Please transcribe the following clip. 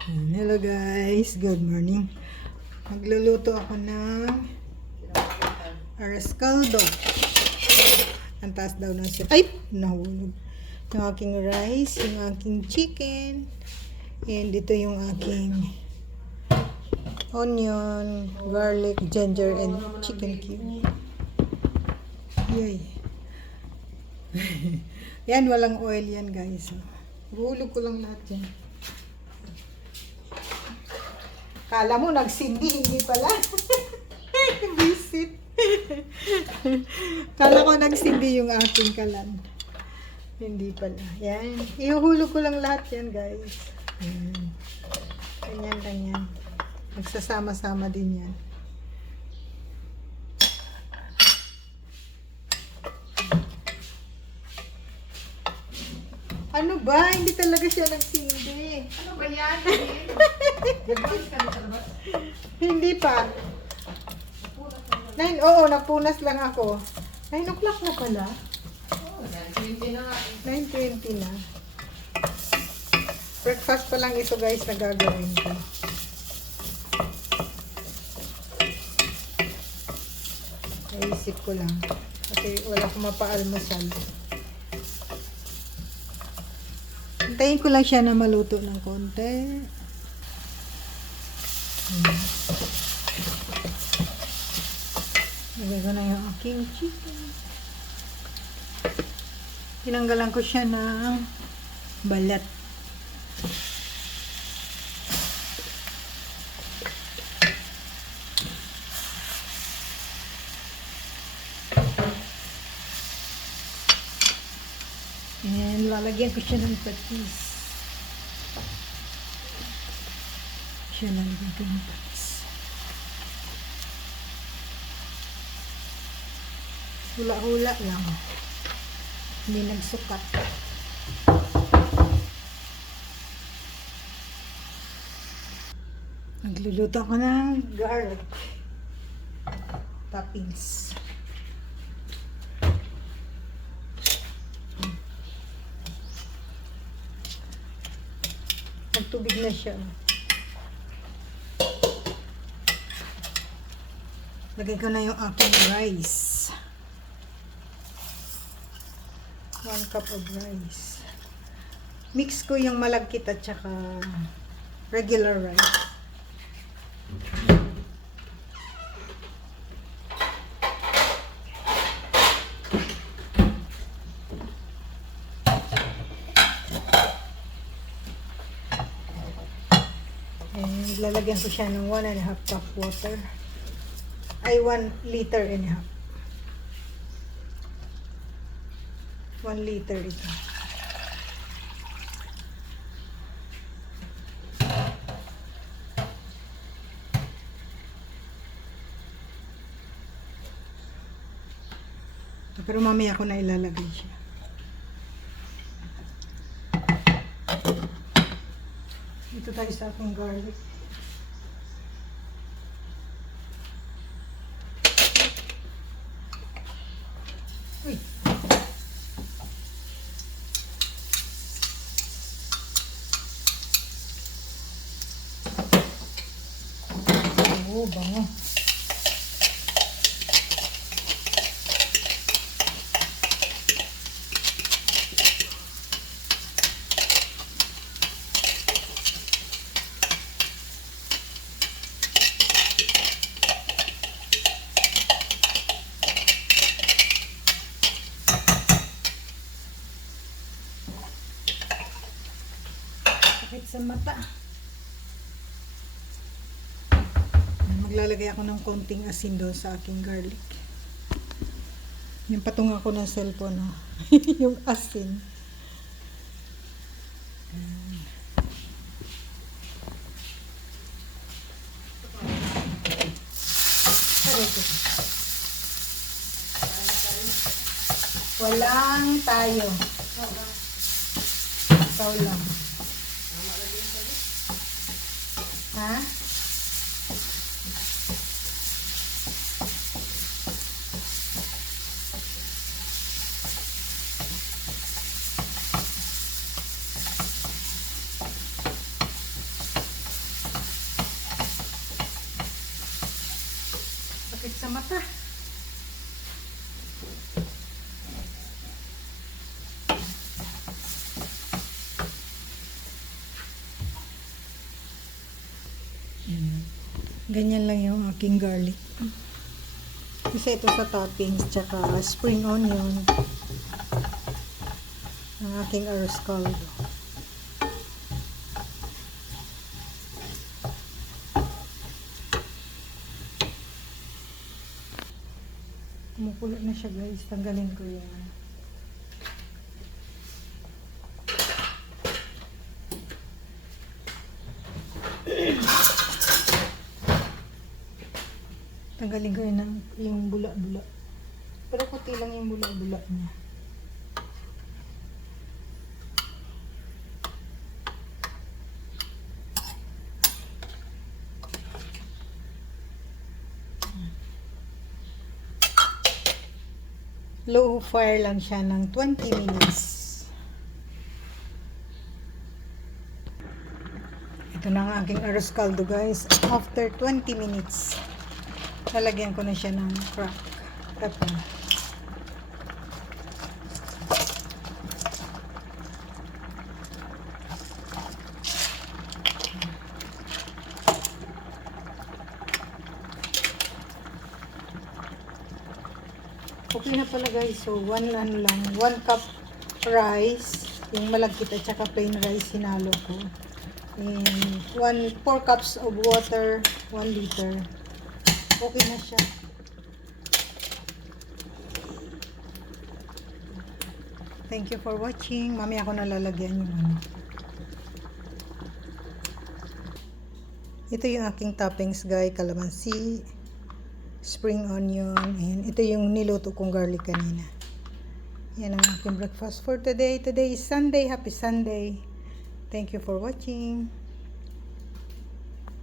Hello guys, good morning. Magluluto ako ng arroz caldo. Ang taas daw na siya. Ay! Nahulog. Yung aking rice, yung aking chicken. And ito yung aking onion, garlic, ginger, and chicken cube. Yay. Yan, walang oil yan guys. Hulog ko lang lahat yan. Kala mo nagsindi, hindi pala. Visit. Kala ko nagsindi yung aking kalan. Hindi pala. Yan. Ihuhulog ko lang lahat yan, guys. Yan. Ganyan lang yan. Nagsasama-sama din yan. Ano ba? Hindi talaga siya nagsindi. Ano ba yan? Hindi pa. Oo, nagpunas lang ako. 9 o'clock na pala. Oh, 9:20 na nga. 9:20 na. Breakfast pa lang ito guys na gagawin ko. Naisip ko lang. Kasi wala akong mapa-almusal. Hintayin ko lang siya na maluto ng konti. Lagay ko na yung aking chicken. Tinanggalan ko siya ng balat. And lalagyan ko siya ng patis. Lalagyan ko ng patis. Hula-hula lang. Hindi nagsukat. Nagluluto ako ng garlic. Toppings. Nagtubig na siya. Lagay ko na yung aking rice. 1 cup of rice. Mix ko yung malagkit at saka regular rice. And lalagyan ko siya ng 1.5 cup water. Ay, 1 liter and a half. 1 liter ito. Pero mamaya ko na ilalagay siya. Dito tayo sa ating garlic. Uy! Oh, bango. Sakit sa mata. Maglalagay ako ng konting asin doon sa aking garlic. Yung patunga ko ng cellphone, ha? Yung asin. Walang tayo. Ikaw lang. Ha? sakit sa mata. Yan. Ganyan lang yung aking garlic. Isa ito sa toppings, tsaka spring onion. Ang aking arroz caldo. Kumukulo na siya guys. Tanggalin ko yan. Tanggalin ko yun yung bula-bula. Pero puti lang yung bula-bula niya. Low fire lang siya ng 20 minutes. Ito na ang aking arroz caldo guys. After 20 minutes, lalagyan ko na siya ng crack pepper. Okay na pala guys. So, 1 cup rice. Yung malagkit at saka plain rice hinalo ko. And 4 cups of water, 1 liter. Okay na siya. Thank you for watching. Mamaya ako nalalagyan yung ano. Ito yung aking toppings guys. Kalamansi, spring onion, and ito yung niluto kong garlic kanina. Yan ang aking breakfast for today. Today is Sunday. Happy Sunday. Thank you for watching.